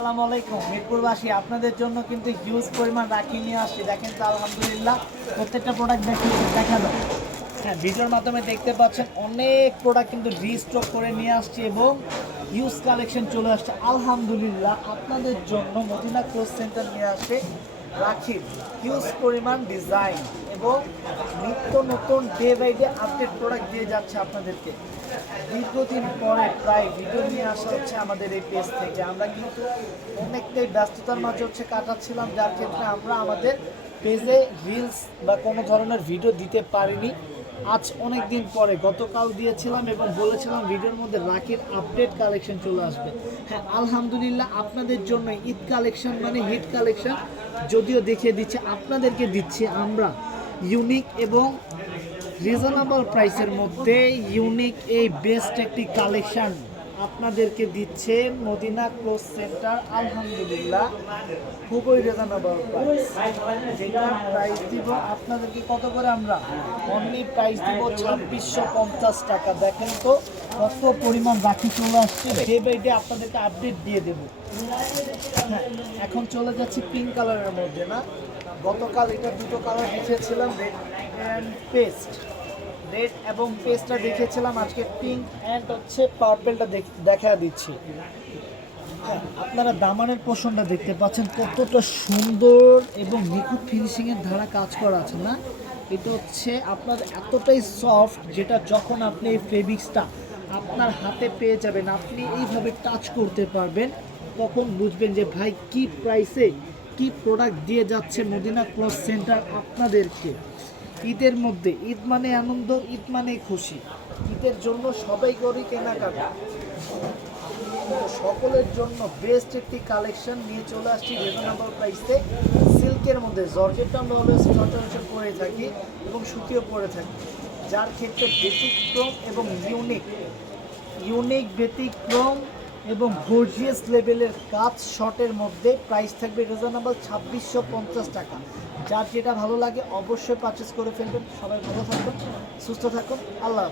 আসসালামু আলাইকুম মিরপুরবাসী, আপনাদের জন্য কিন্তু হিউজ পরিমাণ রাখি নিয়ে আসছি। দেখেন তো আলহামদুলিল্লাহ প্রত্যেকটা প্রোডাক্ট দেখা দাও। হ্যাঁ, ভিডিওর মাধ্যমে দেখতে পাচ্ছেন অনেক প্রোডাক্ট কিন্তু রিস্টক করে নিয়ে আসছি এবং হিউজ কালেকশন চলে আসছে আলহামদুলিল্লাহ। আপনাদের জন্য মদিনা ক্লোথ সেন্টার নিয়ে আসে রাখির হিউজ পরিমাণ ডিজাইন এবং নিত্য নতুন day by day update product দিয়ে যাচ্ছে আপনাদেরকে। দীর্ঘদিন পরে প্রায় ভিডিও নিয়ে আসা হচ্ছে আমাদের এই পেজ থেকে। আমরা কিন্তু অনেকটাই ব্যস্ততার মাঝে কাটাচ্ছিলাম, যার ক্ষেত্রে আমরা আমাদের পেজে রিলস বা কোনো ধরনের ভিডিও দিতে পারিনি। আজ অনেক দিন পরে গতকাল দিয়েছিলাম এবং বলেছিলাম ভিডিওর মধ্যে রাখির আপডেট কালেকশন চলে আসবে। হ্যাঁ, আলহামদুলিল্লাহ আপনাদের জন্য ঈদ কালেকশন মানে হিট কালেকশন যদিও দেখিয়ে দিচ্ছে, আপনাদেরকে দিচ্ছি আমরা ইউনিক এবং রিজনেবল প্রাইসের মধ্যে ইউনিক এই বেস্ট একটি কালেকশন আপনাদেরকে দিচ্ছে মদিনা ক্লোথ সেন্টার। আলহামদুলিল্লাহ খুবই রিজনেবল প্রাইস, যেটা প্রাইস দিব আপনাদেরকে কত করে, আমরা অনলি প্রাইস দিব 2650 টাকা। দেখেন তো কত পরিমাণ রাখি চলে আসছে, ডে বাই ডে আপনাদেরকে আপডেট দিয়ে দেবো। হ্যাঁ, এখন চলে যাচ্ছি পিঙ্ক কালারের মধ্যে। না, গতকাল এটা দুটো কালার দেখিয়েছিলাম, রেড অ্যান্ড পেস্ট। রেড এবং পেস্টটা দেখিয়েছিলাম, আজকে পিঙ্ক অ্যান্ড পার্পেলটা দেখা দিচ্ছি। হ্যাঁ, আপনারা দামানের পোর্শনটা দেখতে পাচ্ছেন কতটা সুন্দর এবং নিখুঁত ফিনিশিংয়ের ধারা কাজ করা আছে। না, এটা আপনার এতটাই সফট, যেটা যখন আপনি এই ফেব্রিক্সটা আপনার হাতে পেয়ে যাবেন, আপনি এইভাবে টাচ করতে পারবেন, তখন বুঝবেন যে ভাই কি প্রাইসে কি প্রোডাক্ট দিয়ে যাচ্ছে মদিনা ক্লথ সেন্টার আপনাদেরকে। ঈদের মধ্যে, ঈদ মানে আনন্দ, ঈদ মানে খুশি, ঈদের জন্য সবাই করি কেনাকাটা, সকলের জন্য বেস্ট একটি কালেকশন নিয়ে চলে আসছি রিজনেবল প্রাইসে। সিল্কের মধ্যে জর্জেটটা আমরা অলওয়েজ সচরাচর পরে থাকি এবং সুতিও পরে থাকি, যার ক্ষেত্রে ব্যতিক্রম এবং ইউনিক ব্যতিক্রম এবং গর্জিয়াস লেভেলের কাজ শর্টের মধ্যে প্রাইস থাকবে রিজনেবল 2650 টাকা। যার যেটা ভালো লাগে অবশ্যই পারচেস করে ফেলবেন। সবাই ভালো থাকবেন, সুস্থ থাকুন, আল্লাহ।